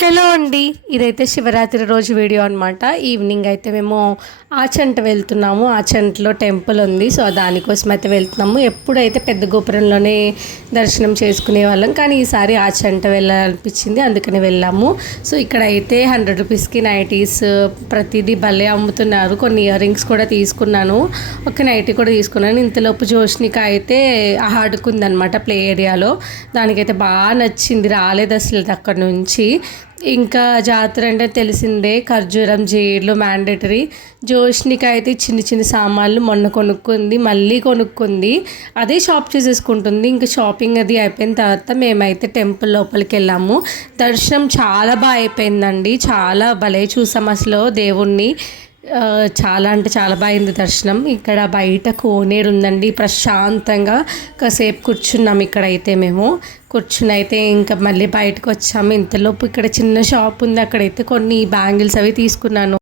Hello అండి, ఇదైతే శివరాత్రి రోజు వీడియో అనమాట. ఈవినింగ్ అయితే మేము ఆచంట వెళ్తున్నాము. ఆచంటలో టెంపుల్ ఉంది, సో దానికోసం అయితే వెళ్తున్నాము. ఎప్పుడైతే పెద్ద గోపురంలోనే దర్శనం చేసుకునే వాళ్ళం, కానీ ఈసారి ఆచంట వెళ్ళాలనిపించింది, అందుకని వెళ్ళాము. సో ఇక్కడ అయితే 100 రూపీస్కి నైటీస్ ప్రతిదీ భలే అమ్ముతున్నారు. కొన్ని ఇయర్ రింగ్స్ కూడా తీసుకున్నాను, ఒక నైటీ కూడా తీసుకున్నాను. ఇంతలోపు జోష్నిక అయితే ఆడుకుందనమాట ప్లే ఏరియాలో. దానికైతే బాగా నచ్చింది, రాలేదు అసలు అక్కడ నుంచి. ఇంకా జాతర అంటే తెలిసిందే, ఖర్జూరం జీడ్లు మ్యాండేటరీ. జోష్నిక అయితే చిన్న చిన్న సామాన్లు మొన్న కొనుక్కుంది, మళ్ళీ కొనుక్కుంది, అదే షాప్ చేసేసుకుంటుంది. ఇంకా షాపింగ్ అది అయిపోయిన తర్వాత మేమైతే టెంపుల్ లోపలికి వెళ్ళాము. దర్శనం చాలా బాగా అయిపోయిందండి, చాలా భలే చూసాం అసలు దేవుణ్ణి. చాలా అంటే చాలా బాగుంది దర్శనం. ఇక్కడ బయట కోనేరు ఉందండి, ప్రశాంతంగా కాసేపు కూర్చున్నాం. ఇక్కడైతే మేము కూర్చుని అయితే ఇంకా మళ్ళీ బయటకు వచ్చాము. ఇంతలోపు ఇక్కడ చిన్న షాప్ ఉంది, అక్కడైతే కొన్ని బ్యాంగిల్స్ అవి తీసుకున్నాను.